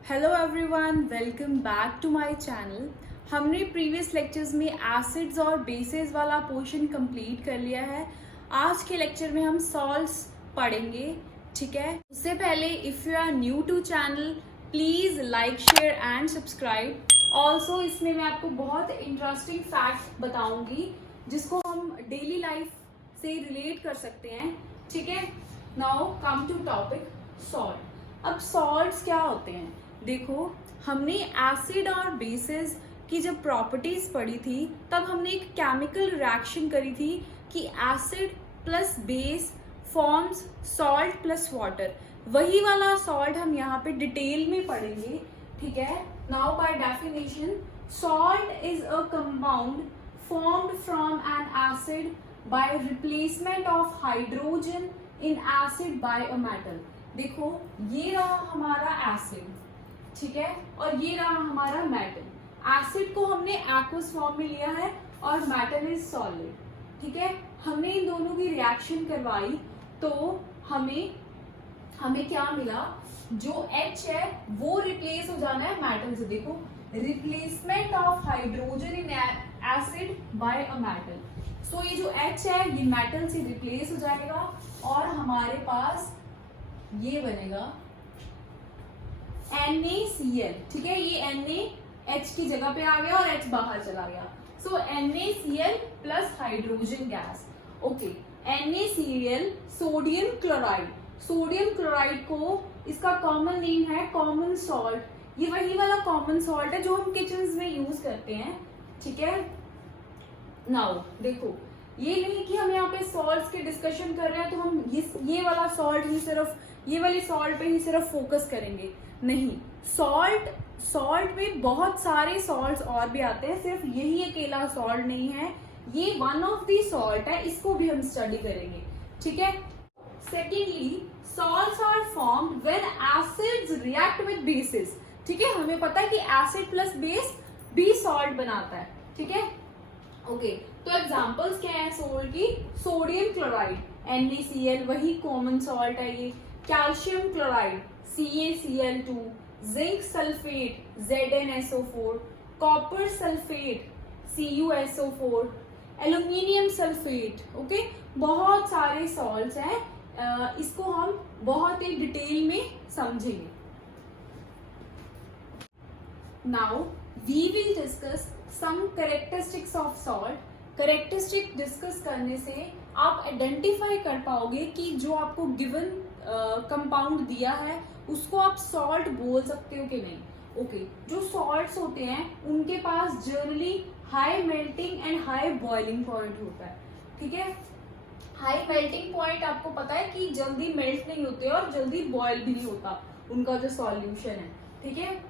Hello everyone, welcome back to my channel. हमने previous lectures में acids और bases वाला पोर्शन कंप्लीट कर लिया है। आज के लेक्चर में हम सॉल्ट्स पढ़ेंगे, ठीक है। उससे पहले if you are new to channel please like, share and subscribe. Also इसमें मैं आपको बहुत इंटरेस्टिंग फैक्ट बताऊंगी जिसको हम डेली लाइफ से रिलेट कर सकते हैं, ठीक है। Now come to topic salt. अब सॉल्ट्स क्या होते हैं? देखो, हमने एसिड और बेसिस की जब प्रॉपर्टीज पढ़ी थी तब हमने एक केमिकल रिएक्शन करी थी कि acid plus base forms salt plus water. वही वाला सॉल्ट हम यहाँ पे डिटेल में पढ़ेंगे, ठीक है। Now by definition salt is a compound formed from an acid by replacement of hydrogen in acid by a metal। देखो, ये रहा हमारा एसिड, ठीक है, और ये रहा हमारा मेटल। एसिड को हमने एक्वस फॉर्म में लिया है और मेटल इज सॉलिड, ठीक है। हमने इन दोनों की रिएक्शन करवाई तो हमें क्या मिला? जो H है वो रिप्लेस हो जाना है मेटल से। देखो, replacement of hydrogen in acid by a metal. So ये जो H है ये मेटल से रिप्लेस हो जाएगा और हमारे पास ये बनेगा NaCl, ठीक है। ये Na H की जगह पे आ गया और H बाहर चला गया। सो NaCl plus hydrogen gas. Okay, NaCl sodium chloride. Sodium chloride को इसका कॉमन नेम है कॉमन सॉल्ट। ये वही वाला कॉमन सॉल्ट है जो हम किचन्स में यूज करते हैं, ठीक है। नाउ देखो, ये नहीं कि हम यहाँ पे सॉल्ट्स की डिस्कशन कर रहे हैं तो हम ये वाला सॉल्ट ही सिर्फ ये वाले सॉल्ट पे ही सिर्फ फोकस करेंगे, नहीं। सॉल्ट में बहुत सारे सॉल्ट्स और भी आते हैं, सिर्फ यही अकेला सॉल्ट नहीं है। ये वन ऑफ दी सॉल्ट है, इसको भी हम स्टडी करेंगे, ठीक है। Secondly, salts are formed when acids react with bases, ठीक है। हमें पता है कि एसिड प्लस बेस भी सॉल्ट बनाता है, ठीक है। ओके, तो एग्जांपल्स क्या है सॉल्ट की? सोडियम क्लोराइड NaCl, वही कॉमन सॉल्ट है ये। Calcium chloride CaCl2, zinc sulphate ZnSO4, copper sulphate CuSO4, aluminium sulphate. Okay, बहुत सारे सॉल्ट्स हैं, इसको हम बहुत ही डिटेल में समझेंगे। Now we will discuss some characteristics of salt. Characteristic discuss करने से आप आइडेंटिफाई कर पाओगे कि जो आपको गिवन कंपाउंड दिया है उसको आप सॉल्ट बोल सकते हो कि नहीं। ओके, जो सॉल्ट्स होते हैं उनके पास generally high melting and high boiling point होता है, ठीक है। हाई मेल्टिंग पॉइंट आपको पता है कि जल्दी मेल्ट नहीं होते और जल्दी बॉयल भी नहीं होता उनका जो सॉल्यूशन है, ठीक है।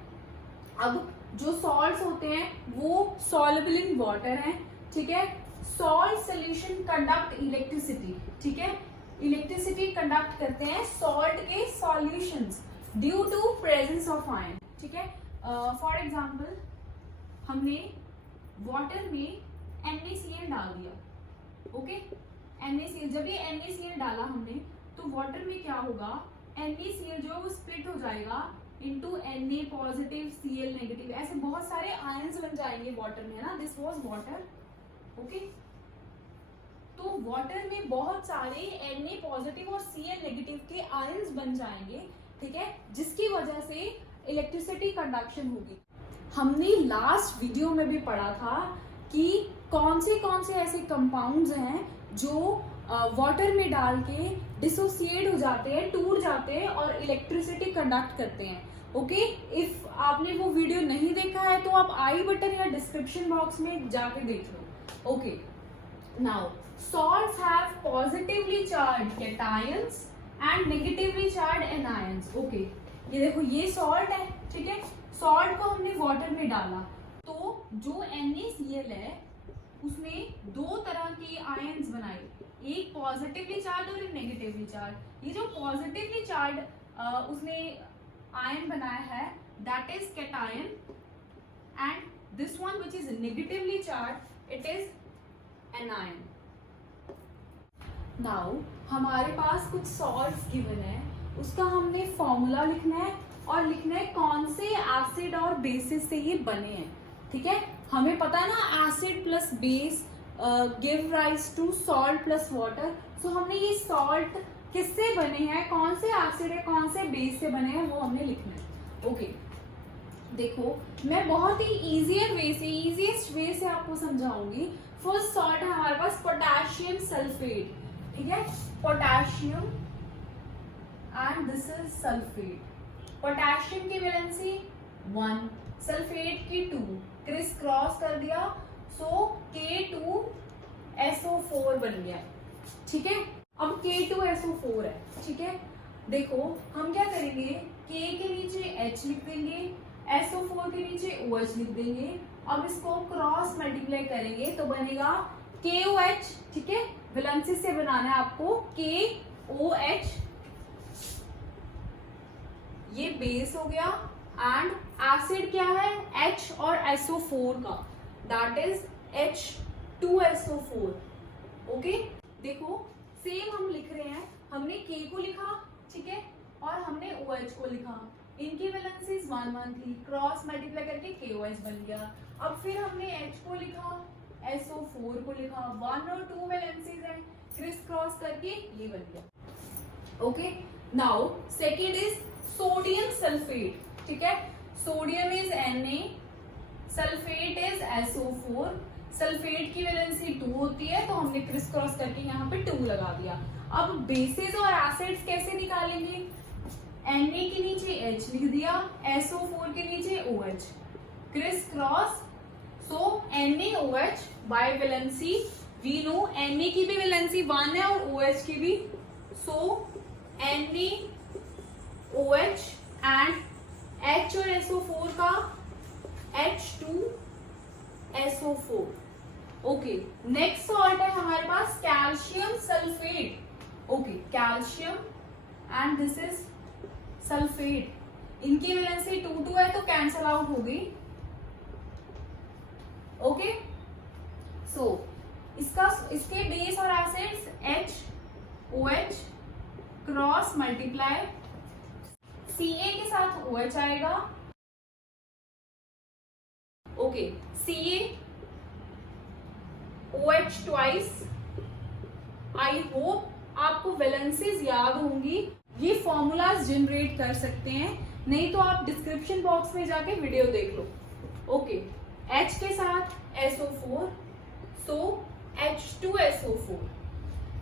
अब जो सॉल्ट्स होते हैं वो सॉल्युबल इन वाटर हैं, ठीक है। सॉल्ट सोल्यूशन कंडक्ट इलेक्ट्रिसिटी, ठीक है। इलेक्ट्रिसिटी कंडक्ट करते हैं सॉल्ट के solutions due to presence of ion, ठीक है। फॉर एग्जांपल, हमने वाटर में NaCl डाल दिया, ओके। NaCl, जब ये NaCl डाला हमने तो वाटर में क्या होगा? NaCl जो है वो स्प्लिट हो जाएगा into Na positive Cl negative, ऐसे बहुत सारे आयंस बन जाएंगे वाटर में, है ना। This was water, okay. तो वाटर में बहुत सारे Na पॉजिटिव और Cl नेगेटिव के आयंस बन जाएंगे, ठीक है, जिसकी वजह से इलेक्ट्रिसिटी कंडक्शन होगी। हमने लास्ट वीडियो में भी पढ़ा था कि कौन से ऐसे कंपाउंड्स हैं जो वाटर में डाल के डिसोसिएट हो जाते हैं, टूट जाते हैं और इलेक्ट्रिसिटी कंडक्ट करते हैं, ओके। इफ आपने वो वीडियो नहीं देखा है तो आप आई बटन या डिस्क्रिप्शन बॉक्स में जाके देख लो, okay. Now salts have positively charged cations and negatively charged anions, okay. ये देखो, ये सॉल्ट है, ठीक है। सॉल्ट को हमने वाटर में डाला तो जो NaCl है उसमें दो तरह के आयंस बनाए, एक पॉजिटिवली चार्ज और एक नेगेटिवली चार्ज। ये जो पॉजिटिवली चार्ज उसने आयन बनाया है that is cation and this one which is negatively charge it is anion. Now हमारे पास कुछ सॉल्ट्स गिवन है, उसका हमने फॉर्मूला लिखना है और लिखना है कौन से एसिड और बेसिस से ये बने हैं, ठीक है। हमें पता है ना acid plus base give rise to salt plus water. So हमने ये सॉल्ट किससे बने हैं, कौन से एसिड है कौन से बेस से बने हैं, वो हमने लिखना है। ओके देखो मैं बहुत ही इजीएस्ट वे से आपको समझाऊंगी। फर्स्ट सॉल्ट है हमारे पास पोटेशियम सल्फेट, ठीक है, potassium and this is sulphate. Potassium की वैलेंसी 1, सल्फेट की 2, क्रिस क्रॉस कर दिया, सो K2SO4 बन गया, ठीक है। अब K2SO4 है, ठीक है। देखो हम क्या करेंगे, K के नीचे H लिख देंगे, SO4 के नीचे OH लिख देंगे। अब इसको क्रॉस मल्टीप्लाई करेंगे तो बनेगा KOH, ठीक है। वैलेंसी से बनाना है आपको KOH, ये बेस हो गया। एंड एसिड क्या है, H और SO4 का, दैट इज H2SO4। ओके देखो सेम हम लिख रहे हैं, हमने K को लिखा, ठीक है, और हमने OH को लिखा, इनकी वैलेंसीज 1 1 थी, क्रॉस मल्टीप्लाई करके KOH बन गया। अब फिर हमने H को लिखा, SO4 को लिखा, 1 और 2 वैलेंसीज है, क्रिस क्रॉस करके ये बन गया। Okay now second is sodium sulphate, ठीक है। Sodium is Na, sulphate is SO4। Sulphate की वैलेंसी 2 होती है तो हमने क्रिस क्रॉस करके यहाँ पे 2 लगा दिया। अब बेसिस और एसिड्स कैसे निकालेंगे, Na के नीचे H लिख दिया, SO4 के नीचे OH, criss cross, so NaOH by valency we know Na की भी वैलेंसी 1 है और OH की भी, सो NaOH एंड H और SO4 का H2SO4। ओके नेक्स्ट सॉल्ट है हमारे पास calcium sulphate. Okay calcium and this is sulphate, इनकी वैलेंसी 2 2 है तो कैंसल आउट हो गई। ओके सो इसके बेस और acids HOH cross multiply, Ca के साथ OH आएगा। Okay Ca OH twice. आई होप आपको वैलेंसीज याद होंगी, ये फॉर्मूलाज जनरेट कर सकते हैं, नहीं तो आप डिस्क्रिप्शन बॉक्स में जाके वीडियो देख लो। ओके H के साथ SO4, so H2SO4।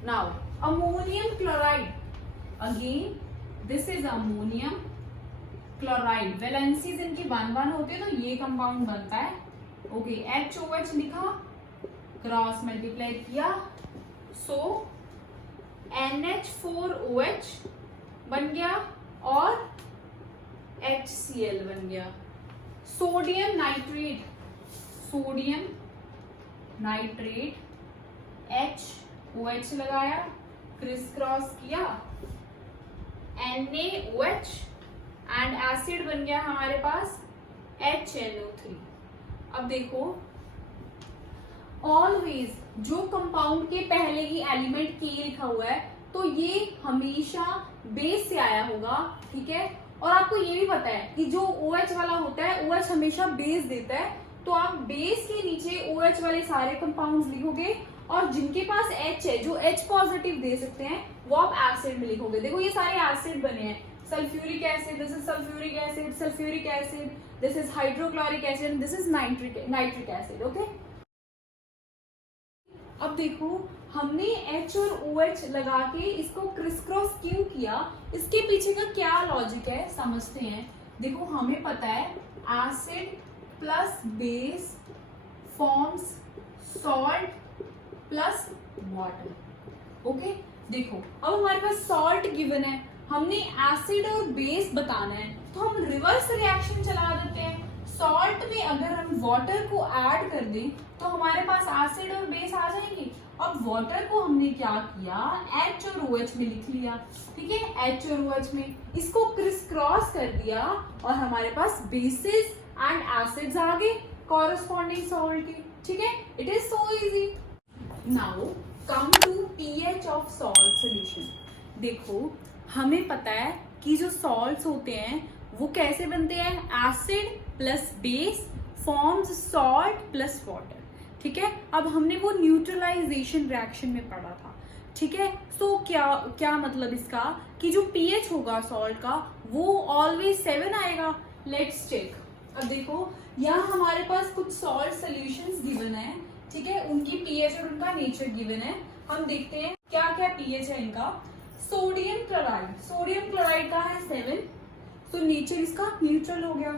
Now ammonium chloride, again this is ammonium chloride, valencies इनकी 1 1 होती है तो ये कंपाउंड बनता है। ओके HOH लिखा, क्रॉस मल्टीप्लाई किया, सो NH4OH बन गया और HCl बन गया। Sodium nitrate, sodium nitrate HOH लगाया, क्रिस क्रॉस किया, NaOH एंड एसिड बन गया हमारे पास HNO3। अब देखो ऑलवेज जो कंपाउंड के पहले ही एलिमेंट K लिखा हुआ है तो ये हमेशा बेस से आया होगा, ठीक है। और आपको ये भी पता है कि जो OH वाला होता है OH हमेशा बेस देता है, तो आप बेस के नीचे OH वाले सारे कंपाउंड्स लिखोगे और जिनके पास H है, जो H पॉजिटिव दे सकते हैं, वो आप एसिड में लिखोगे। देखो ये सारे एसिड बने हैं, sulphuric acid, this is sulphuric acid, sulphuric acid, this is hydrochloric acid, this is nitric acid. Okay अब देखो हमने H और OH लगा के इसको क्रिस क्रॉस क्यों किया, इसके पीछे का क्या लॉजिक है समझते हैं। देखो हमें पता है acid plus base forms salt plus water. Okay देखो अब हमारे पास सॉल्ट गिवन है, हमने एसिड और बेस बताना है तो हम रिवर्स रिएक्शन चला देते हैं। सॉल्ट में अगर हम वाटर को ऐड कर दें तो हमारे पास एसिड और बेस आ जाएंगे। अब वाटर को हमने क्या किया, H और OH में लिख लिया, ठीक है, H और OH में इसको क्रिस क्रॉस कर दिया और हमारे पास बेसिस एंड एसिड्स आ गए कॉरेस्पॉन्डिंग सॉल्ट के, ठीक है। It is so easy. Now come to pH of salt solution. देखो हमें पता है कि जो सॉल्ट्स होते हैं वो कैसे बनते हैं, acid plus base forms salt plus water. ठीक है, अब हमने वो न्यूट्रलाइजेशन रिएक्शन में पढ़ा था। ठीक है, तो क्या मतलब इसका कि जो पीएच होगा सॉल्ट का वो ऑलवेज 7 आएगा। Let's check. अब देखो यहाँ हमारे पास कुछ सॉल्ट सॉल्यूशंस गिवन है। ठीक है, उनकी पीएच और उनका नेचर गिवन है। हम देखते हैं क्या क्या पीएच है इनका। सोडियम क्लोराइड का है 7, तो नेचर इसका न्यूट्रल हो गया।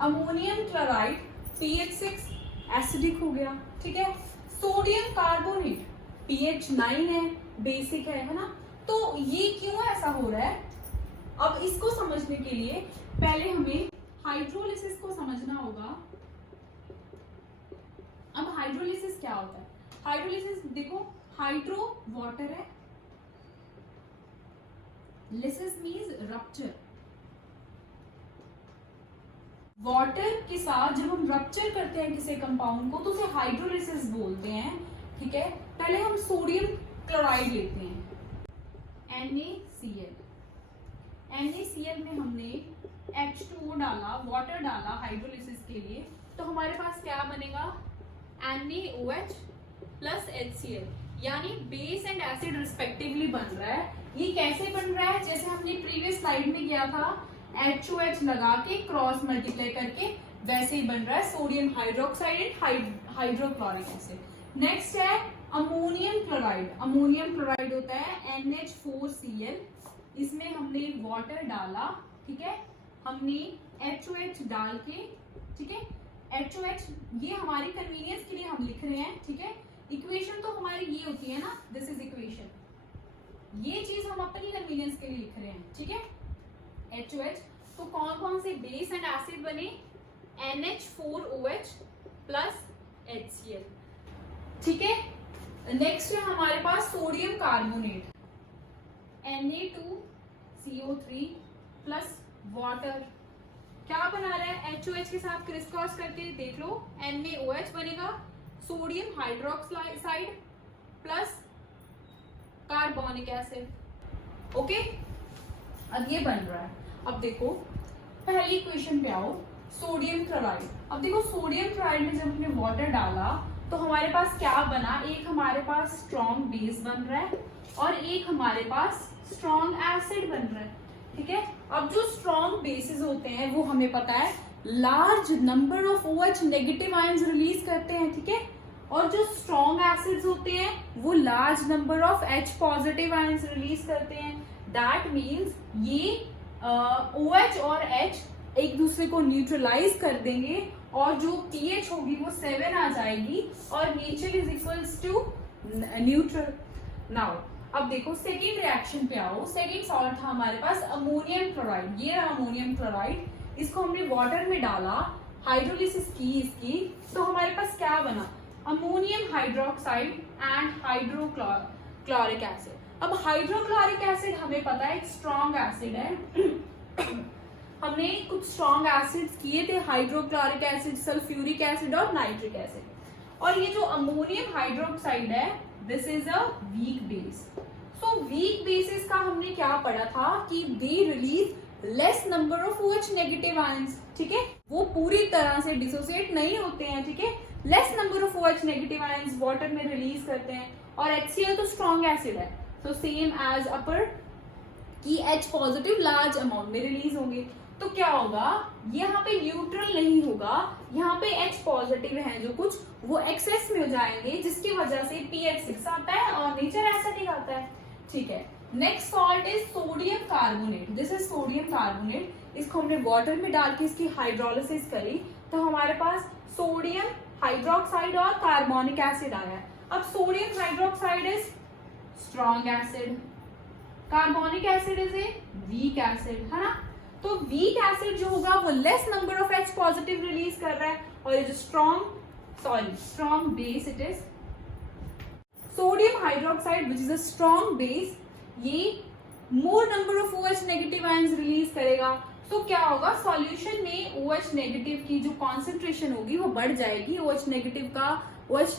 अमोनियम क्लोराइड पीएच 6 एसिडिक हो गया। ठीक है, सोडियम कार्बोनेट पीएच 9 है, बेसिक है ना। तो ये क्यों ऐसा हो रहा है, अब इसको समझने के लिए पहले हमें हाइड्रोलिसिस को समझना होगा। अब हाइड्रोलिसिस क्या होता है, हाइड्रोलिसिस देखो, हाइड्रो वाटर है, लिसिस मीन्स रप्चर। वाटर के साथ जब हम रप्चर करते हैं किसी कंपाउंड को तो उसे हाइड्रोलिसिस बोलते हैं। ठीक है, पहले हम सोडियम क्लोराइड लेते हैं, NaCl। NaCl में हमने H2O डाला, वाटर डाला हाइड्रोलिसिस के लिए, तो हमारे पास क्या बनेगा, NaOH प्लस HCl, यानी बेस एंड एसिड रिस्पेक्टिवली बन रहा है। ये कैसे बन रहा है, जैसे हमने प्रीवियस स्लाइड में किया था, HOH लगा के क्रॉस मल्टीप्लाई करके, वैसे ही बन रहा है sodium hydroxide and hydrochloric acid. Next है अमोनियम क्लोराइड होता है NH4Cl, इसमें हमने वाटर डाला। ठीक है, हमने HOH डाल के, ठीक है, HOH ये हमारी कन्वीनियंस के लिए हम लिख रहे हैं। ठीक है, इक्वेशन तो हमारी ये होती है ना, दिस इज इक्वेशन, ये चीज हम अपनी कन्वीनियंस के लिए लिख रहे हैं। ठीक है, HOH, तो कौन कौन से बेस एंड एसिड बने, NH4OH प्लस HCl। ठीक है, नेक्स्ट है हमारे पास sodium carbonate, Na2CO3 plus water. क्या बना रहा है, HOH के साथ क्रिस क्रॉस करके देख लो, NaOH बनेगा, sodium hydroxide plus carbonic acid. Okay, अब ये बन रहा है। अब देखो पहली इक्वेशन पे आओ, सोडियम क्लोराइड। अब देखो सोडियम क्लोराइड में जब हमने वाटर डाला तो हमारे पास क्या बना, एक हमारे पास स्ट्रॉन्ग बेस बन रहा है और एक हमारे पास स्ट्रॉन्ग एसिड बन रहा है। ठीक है, अब जो स्ट्रॉन्ग बेसिस होते हैं वो हमें पता है large number of OH negative ions release करते हैं। ठीक है, और जो स्ट्रॉन्ग एसिड्स होते हैं वो large number of H positive ions release करते हैं। दैट मीन्स ये OH और H एक दूसरे को न्यूट्रलाइज कर देंगे और जो pH होगी वो 7 आ जाएगी और nature is equals to neutral. Now अब देखो सेकेंड रिएक्शन पे आओ। सेकेंड सॉल्ट था हमारे पास अमोनियम क्लोराइड, ये रहा अमोनियम क्लोराइड, इसको हमने वाटर में डाला, हाइड्रोलिसिस की इसकी, तो हमारे पास क्या बना, ammonium hydroxide and hydrochloric acid. अब हाइड्रोक्लोरिक एसिड हमें पता है एक स्ट्रॉन्ग एसिड है। हमने कुछ स्ट्रॉन्ग एसिड्स किए थे, हाइड्रोक्लोरिक एसिड, सल्फ्यूरिक एसिड और नाइट्रिक एसिड। और ये जो अमोनियम हाइड्रोक्साइड है this is a weak base. So weak basis का हमने क्या पढ़ा था कि they release less number of OH negative ions. ठीक है, वो पूरी तरह से डिसोसिएट नहीं होते हैं। ठीक है, less number of OH negative ions water में रिलीज करते हैं। और HCl तो स्ट्रॉन्ग एसिड है, तो सेम एज अपर की H पॉजिटिव लार्ज अमाउंट में रिलीज होंगे। तो क्या होगा, यहाँ पे न्यूट्रल नहीं होगा, यहाँ पे H पॉजिटिव है जो कुछ वो एक्सेस में हो जाएंगे, जिसकी वजह से pH 6 आता है और नेचर एसिडिक आता है। ठीक है, next salt is sodium carbonate. This is sodium carbonate, इसको हमने वाटर में डाल के इसकी हाइड्रोलिसिस करी तो हमारे पास सोडियम हाइड्रोक्साइड और कार्बोनिक एसिड आया है। अब sodium hydroxide is strong acid, carbonic acid is a weak acid, है ना। तो वीक एसिड जो होगा वो less number of H positive release कर रहा है और ये जो strong base it is sodium hydroxide which is a strong base, ये more number of OH negative ions release करेगा। तो क्या होगा, सॉल्यूशन में OH नेगेटिव की जो कॉन्सेंट्रेशन होगी वो बढ़ जाएगी, OH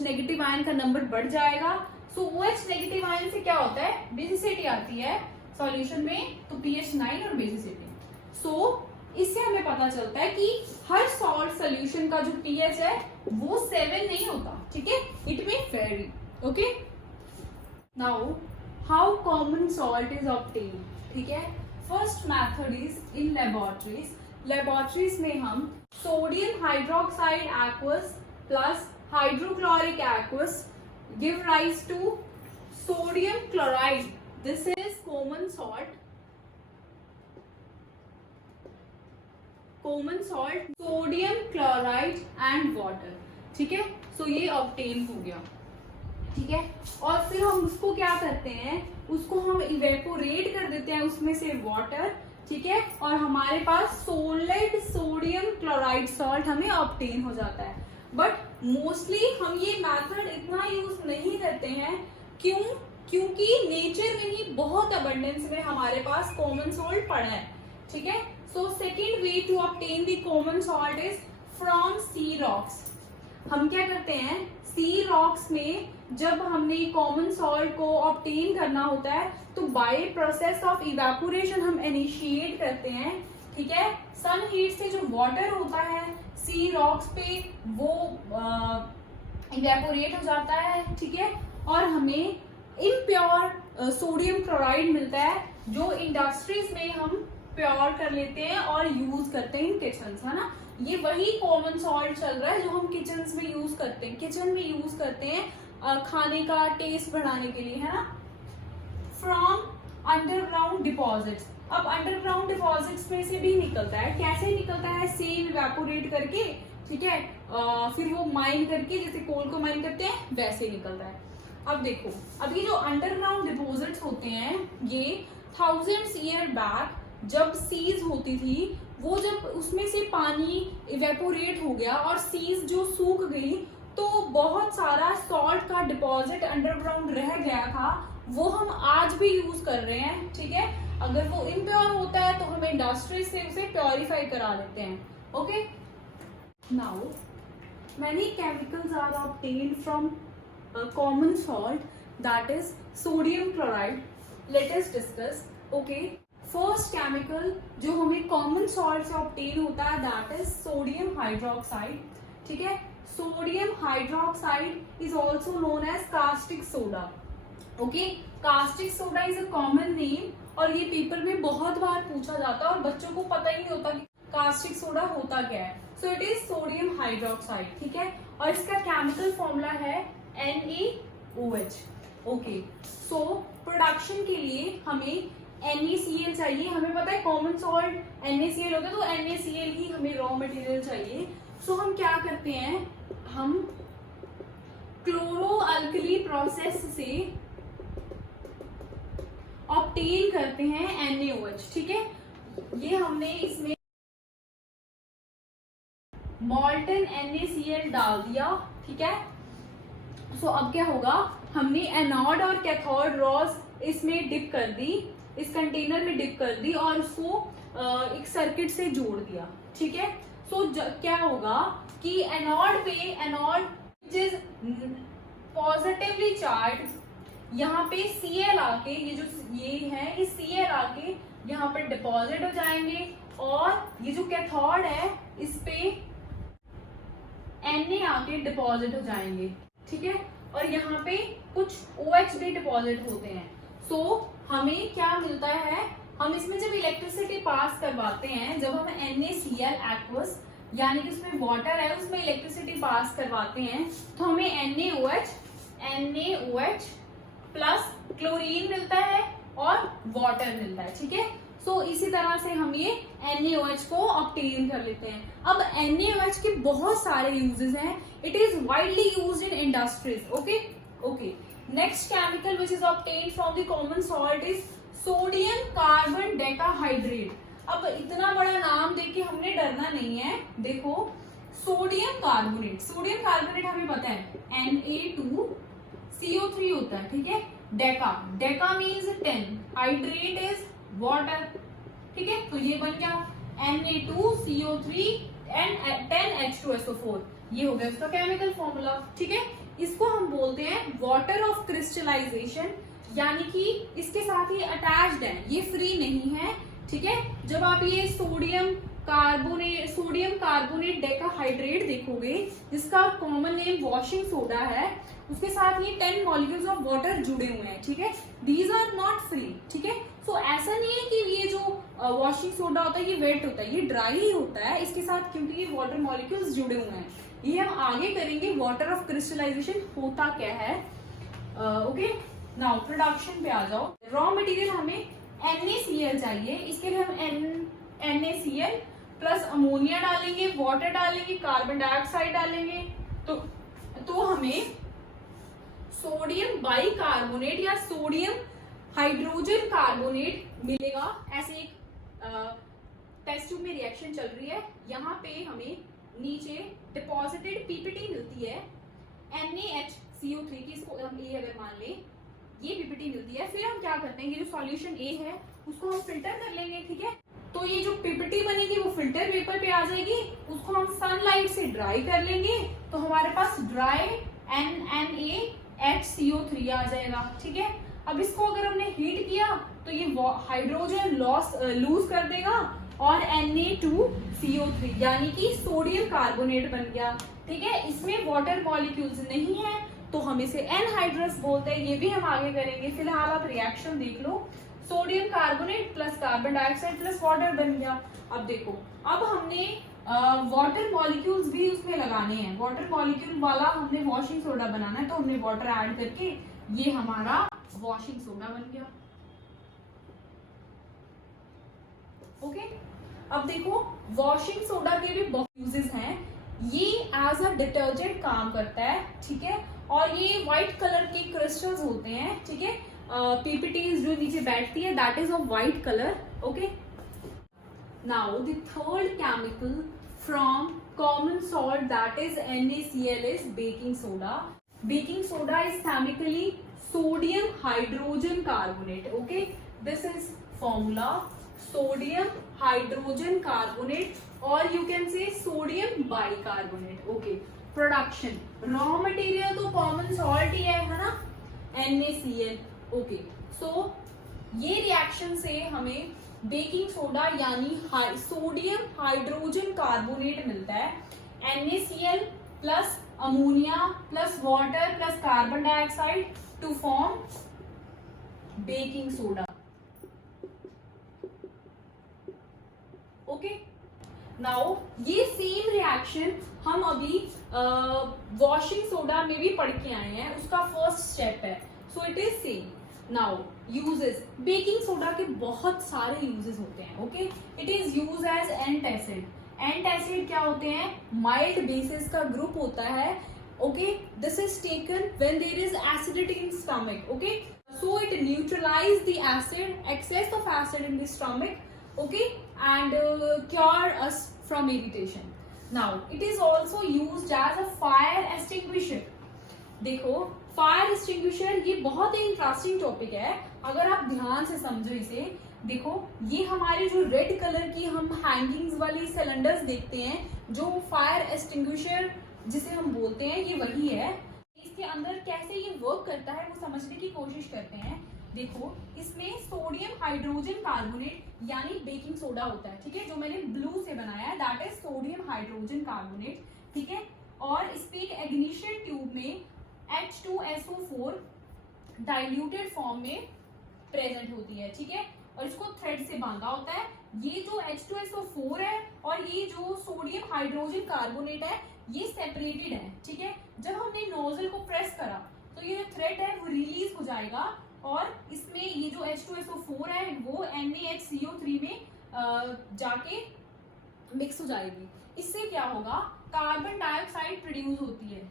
नेगेटिव आयन का नंबर बढ़ जाएगा। सो OH नेगेटिव आयन से क्या होता है, बेसिसिटी आती है सॉल्यूशन में, तो pH 9 और बेसिसिटी। सो इससे हमें पता चलता है कि हर सॉल्ट सोल्यूशन का जो pH है वो 7 नहीं होता, ठीक है, it may vary. Okay, now how common salt is obtain, ठीक है। First method is in laboratories. Laboratories में हम sodium hydroxide aqueous plus hydrochloric aqueous give rise to sodium chloride, this is common salt. Common salt sodium chloride and water, ठीक है। सो ये obtain हो गया, ठीक है। और फिर हम उसको क्या करते हैं, उसको हम इवेपोरेट कर देते हैं उसमें से वाटर, ठीक है, और हमारे पास सॉलिड सोडियम क्लोराइड सॉल्ट हमें ऑब्टेन हो जाता है। बट मोस्टली हम ये मेथड इतना यूज नहीं करते हैं, क्यों? क्योंकि नेचर में ही बहुत अबंडेंस में हमारे पास कॉमन सॉल्ट पड़ा है, ठीक है। So second way to obtain the common salt is from sea rocks. हम क्या करते हैं, sea rocks में जब हमने कॉमन सॉल्ट को ऑब्टेन करना होता है तो बाय प्रोसेस ऑफ इवेपोरेशन हम इनिशिएट करते हैं, ठीक है। सन हीट से जो वाटर होता है सी रॉक्स पे वो इवेपोरेट हो जाता है, ठीक है, और हमें इम्प्योर सोडियम क्लोराइड मिलता है जो इंडस्ट्रीज में हम प्योर कर लेते हैं और यूज करते हैं इन किचन, है ना। ये वही कॉमन सॉल्ट चल रहा है जो हम किचन में यूज करते हैं, किचन में यूज करते हैं खाने का टेस्ट बढ़ाने के लिए, है ना। फ्रॉम अंडरग्राउंड डिपॉजिट्स, अब अंडरग्राउंड डिपॉजिट्स में से भी निकलता है, कैसे निकलता है, सेम इवेपोरेट करके, ठीक है, फिर वो माइन करके जैसे कोल को माइन करते हैं वैसे निकलता है। अब देखो, अब ये जो अंडरग्राउंड डिपॉजिट्स होते हैं ये थाउजेंड्स ईयर बैक जब सीज होती थी, वो जब उसमें से पानी इवेपोरेट हो गया और सीज जो सूख गई तो बहुत सारा सॉल्ट का डिपॉजिट अंडरग्राउंड रह गया था, वो हम आज भी यूज कर रहे हैं, ठीक है। अगर वो इम्प्योर होता है तो हम इंडस्ट्री से उसे प्योरीफाई करा लेते हैं। Okay, now many chemicals are obtained from common salt, that is sodium chloride. Let us discuss. Okay, first chemical जो हमें कॉमन सॉल्ट से ऑब्टेन होता है दैट इज सोडियम हाइड्रोक्साइड, ठीक है। Sodium hydroxide is also known as caustic soda. Okay, caustic soda is a common name और ये paper में बहुत बार पूछा जाता है और बच्चों को पता ही नहीं होता कि कास्टिक सोडा होता क्या है। So it is sodium hydroxide, ठीक है, और इसका केमिकल फॉर्मूला है NaOH। ओके, सो प्रोडक्शन के लिए हमें NaCl चाहिए, हमें पता है कॉमन सॉल्ट NaCl होता है तो NaCl ही हमें रॉ मटेरियल चाहिए। सो हम क्या करते हैं, हम क्लोरो अल्कली प्रोसेस से ऑब्टेन करते हैं NaOH, ठीक है। ये हमने इसमें मॉल्टन NaCl डाल दिया, ठीक है। सो अब क्या होगा, हमने एनोड और कैथोड रॉस इसमें डिप कर दी, इस कंटेनर में डिप कर दी और उसको एक सर्किट से जोड़ दिया, ठीक है। सो क्या होगा कि एनोड पे, anode which is positively charge, यहाँ पे Cl आके, ये जो ये है ये Cl आके यहाँ पे डिपॉजिट हो जाएंगे और ये जो कैथोड है इस पे Na आके डिपॉजिट हो जाएंगे, ठीक है, और यहाँ पे कुछ OH भी डिपॉजिट होते हैं। सो हमें क्या मिलता है, हम इसमें जब इलेक्ट्रिसिटी पास करवाते हैं, जब हम NaCl एक्वस यानी कि उसमें वाटर है उसमें इलेक्ट्रिसिटी पास करवाते हैं तो हमें NaOH प्लस क्लोरीन मिलता है और वाटर मिलता है, ठीक है। सो इसी तरह से हम ये NaOH को ऑब्टेन कर लेते हैं। अब NaOH के बहुत सारे यूजेस हैं, it is widely used in industries. Okay, next chemical which is obtain from the common salt is sodium carbon decahydrate. अब इतना बड़ा नाम देख के हमने डरना नहीं है। देखो, सोडियम कार्बोनेट, सोडियम कार्बोनेट हमें पता है Na2CO3 होता है, ठीक है। Deka means 10, hydrate is water, ठीक है, तो ये बन गया Na2CO3 एंड 10H2SO4, ये हो गया इसका केमिकल फॉर्मूला, ठीक है। इसको हम बोलते हैं वाटर ऑफ क्रिस्टलाइजेशन, यानी कि इसके साथ ये अटैच्ड है, ये फ्री नहीं है, ठीक है। जब आप ये sodium carbonate, sodium carbonate decahydrate देखोगे, जिसका कॉमन नेम वॉशिंग सोडा है, उसके साथ ये 10 मॉलिक्यूल्स ऑफ वाटर जुड़े हुए हैं, ठीक है। दीज आर नॉट फ्री, ठीक है। सो ऐसा नहीं है कि ये जो वॉशिंग सोडा होता है ये वेट होता है, ये ड्राई ही होता है इसके साथ, क्योंकि ये वाटर मॉलिक्यूल्स जुड़े हुए हैं। ये हम आगे करेंगे वाटर ऑफ क्रिस्टलाइजेशन होता क्या है। ओके, नाउ प्रोडक्शन पे आ जाओ। रॉ मटेरियल हमें NaCl चाहिए, इसके लिए हम NaCl प्लस अमोनिया डालेंगे, वाटर डालेंगे, कार्बन डाइऑक्साइड डालेंगे, तो हमें सोडियम बाइकार्बोनेट या सोडियम हाइड्रोजन कार्बोनेट मिलेगा। ऐसे एक टेस्ट ट्यूब में रिएक्शन चल रही है, यहाँ पे हमें नीचे डिपॉजिटेड पीपीटी मिलती है NaHCO3 की, इसको हम A अगर मान ले, ये पीपीटी मिलती है। फिर हम क्या करते हैं, ये जो सॉल्यूशन A है उसको हम फिल्टर कर लेंगे, ठीक है। तो ये जो पीपीटी बनेगी वो फिल्टर पेपर पे आ जाएगी, उसको हम सनलाइट से ड्राई कर लेंगे, तो हमारे पास ड्राई NaHCO3 आ जाएगा, ठीक है। अब इसको अगर हमने हीट किया तो ये हाइड्रोजन लूज कर देगा और Na2CO3 यानी कि सोडियम कार्बोनेट बन गया, ठीक है। इसमें वाटर मॉलिक्यूल्स नहीं है तो हम इसे एनहाइड्रस बोलते हैं, ये भी हम आगे करेंगे। फिलहाल आप रिएक्शन देख लो, sodium carbonate plus carbon dioxide plus water बन गया। अब देखो, अब हमने वाटर मॉलिक्यूल्स भी उसमें लगाने हैं, वाटर मॉलिक्यूल वाला हमने वॉशिंग सोडा बनाना है, तो हमने वाटर ऐड करके ये हमारा वॉशिंग सोडा बन गया। ओके, अब देखो वॉशिंग सोडा के भी बहुत यूजेस हैं। ये एज अ डिटर्जेंट काम करता है, ठीक है, और ये व्हाइट कलर के क्रिस्टल्स होते हैं, ठीक है। पीपीटीज जो नीचे बैठती है that is of white colour. Okay, now the third chemical from common salt that is NaCl is baking soda. Baking soda is chemically sodium hydrogen carbonate. Okay, this is formula, sodium hydrogen carbonate, और you can say sodium bicarbonate. Okay, production, raw material तो common salt ही है ना, NaCl। Okay, so ये reaction से हमें baking soda यानी sodium hydrogen carbonate मिलता है। NaCl plus ammonia plus water plus carbon dioxide to form baking soda. Okay, now ये सेम रिएक्शन हम अभी वॉशिंग सोडा में भी पढ़ के आए हैं, उसका फर्स्ट स्टेप है, so it is same. Now uses, baking soda के बहुत सारे यूजेस होते हैं। Okay, it is use as antacid. Antacid क्या होते हैं, माइल्ड बेसिस का ग्रुप होता है। Okay, this is taken when there is acidity in stomach. Okay, so it neutralize the acid, excess of acid in the stomach, okay, and cure us from irritation. Now it is also used as a fire extinguisher. देखो, fire extinguisher ये बहुत ही interesting topic है, अगर आप ध्यान से समझो इसे। देखो, ये हमारे जो रेड कलर की हम हैंगिंग्स वाली सिलेंडर्स देखते हैं, जो फायर एक्सटिंग्विशर जिसे हम बोलते हैं, ये वही है। इसके अंदर कैसे ये वर्क करता है वो समझने की कोशिश करते हैं। देखो, इसमें सोडियम हाइड्रोजन कार्बोनेट यानी बेकिंग सोडा होता है, ठीक है, जो मैंने ब्लू से बनाया है that is sodium hydrogen carbonate, ठीक है। और इस पे एक इग्निशन ट्यूब में H2SO4 डाइल्यूटेड फॉर्म में प्रेजेंट होती है, ठीक है, और इसको थ्रेड से बांधा होता है। ये जो H2SO4 है और ये जो सोडियम हाइड्रोजन कार्बोनेट है ये सेपरेटेड है, ठीक है। जब हमने नोजल को प्रेस करा तो ये जो थ्रेड है वो रिलीज हो जाएगा और इसमें ये जो H2SO4 है वो NaHCO3 में जाके मिक्स हो जाएगी। इससे क्या होगा, कार्बन डाइऑक्साइड प्रोड्यूस होती है।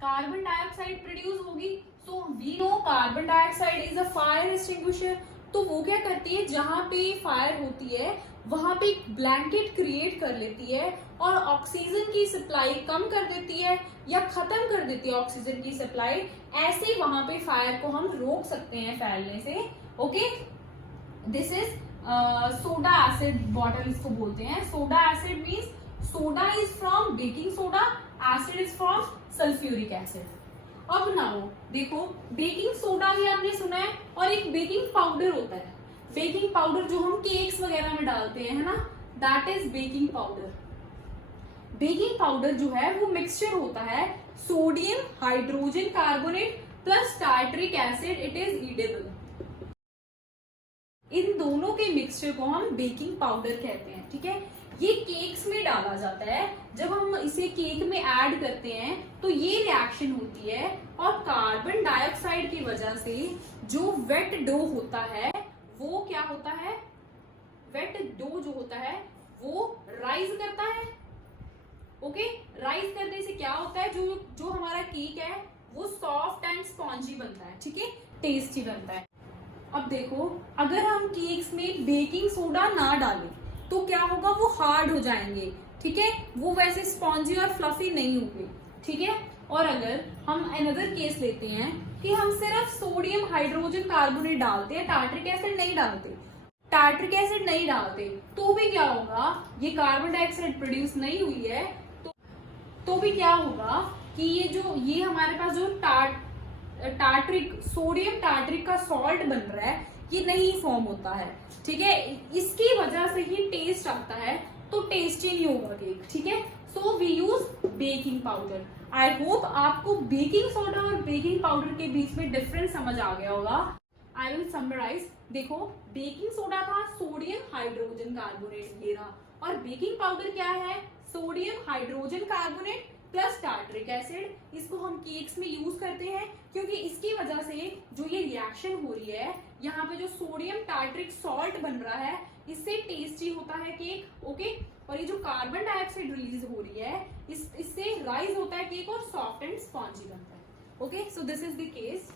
कार्बन डाइऑक्साइड प्रोड्यूस होगी, so we know carbon dioxide is a fire extinguisher. तो वो क्या करती है, जहां पे फायर होती है वहां पे एक ब्लैंकेट क्रिएट कर लेती है और ऑक्सीजन की सप्लाई कम कर देती है या खत्म कर देती है ऑक्सीजन की सप्लाई। ऐसे वहां पे फायर को हम रोक सकते हैं फैलने से। Okay, this is soda acid bottle इसको बोलते हैं। Soda acid means soda is from baking soda, acid is from sulphuric acid. अब नाउ देखो, बेकिंग सोडा भी आपने सुना है और एक बेकिंग पाउडर होता है। बेकिंग पाउडर जो हम केक्स वगैरह में डालते हैं, है ना, that is baking powder. Baking powder जो है वो मिक्सचर होता है sodium hydrogen carbonate plus tartaric acid, it is edible. इन दोनों के मिक्सचर को हम बेकिंग पाउडर कहते हैं, ठीक है। ये केक्स में डाला जाता है, जब हम इसे केक में ऐड करते हैं तो ये रिएक्शन होती है और कार्बन डाइऑक्साइड की वजह से जो वेट डो होता है वो क्या होता है, वेट डो जो होता है वो राइज करता है। ओके, राइज करने से क्या होता है, जो हमारा केक है वो सॉफ्ट एंड स्पॉन्जी बनता है, ठीक है, टेस्टी बनता है। अब देखो, अगर हम केक्स में बेकिंग सोडा ना डालें तो क्या होगा, वो हार्ड हो जाएंगे, ठीक है, वो वैसे स्पॉन्जी और फ्लफी नहीं होंगे, ठीक है। और अगर हम अनदर केस लेते हैं कि हम सिर्फ सोडियम हाइड्रोजन कार्बोनेट डालते हैं, टार्टरिक एसिड नहीं डालते, तो भी क्या होगा, ये कार्बन डाइऑक्साइड प्रोड्यूस नहीं हुई है तो भी क्या होगा कि ये हमारे पास जो टार्टरिक सोडियम टार्टरिक का सॉल्ट बन रहा है ये नहीं फॉर्म होता है, ठीक है। इसकी वजह से ही टेस्ट आता है, तो टेस्टी नहीं होगा केक, ठीक है। So we use baking powder. I hope आपको बेकिंग सोडा और बेकिंग पाउडर के बीच में डिफरेंस समझ आ गया होगा। I will summarise. देखो, बेकिंग सोडा था सोडियम हाइड्रोजन कार्बोनेट, ये रहा, और बेकिंग पाउडर क्या है, sodium hydrogen carbonate plus tartaric acid. इसको हम केक्स में यूज करते हैं क्योंकि इसकी वजह से जो ये रिएक्शन हो रही है, यहाँ पे जो सोडियम टार्टरिक सॉल्ट बन रहा है, इससे टेस्टी होता है केक, ओके। और ये जो कार्बन डाइऑक्साइड रिलीज हो रही है, इससे राइज होता है केक और सॉफ्ट एंड स्पॉन्जी बनता है, okay. So this is the case.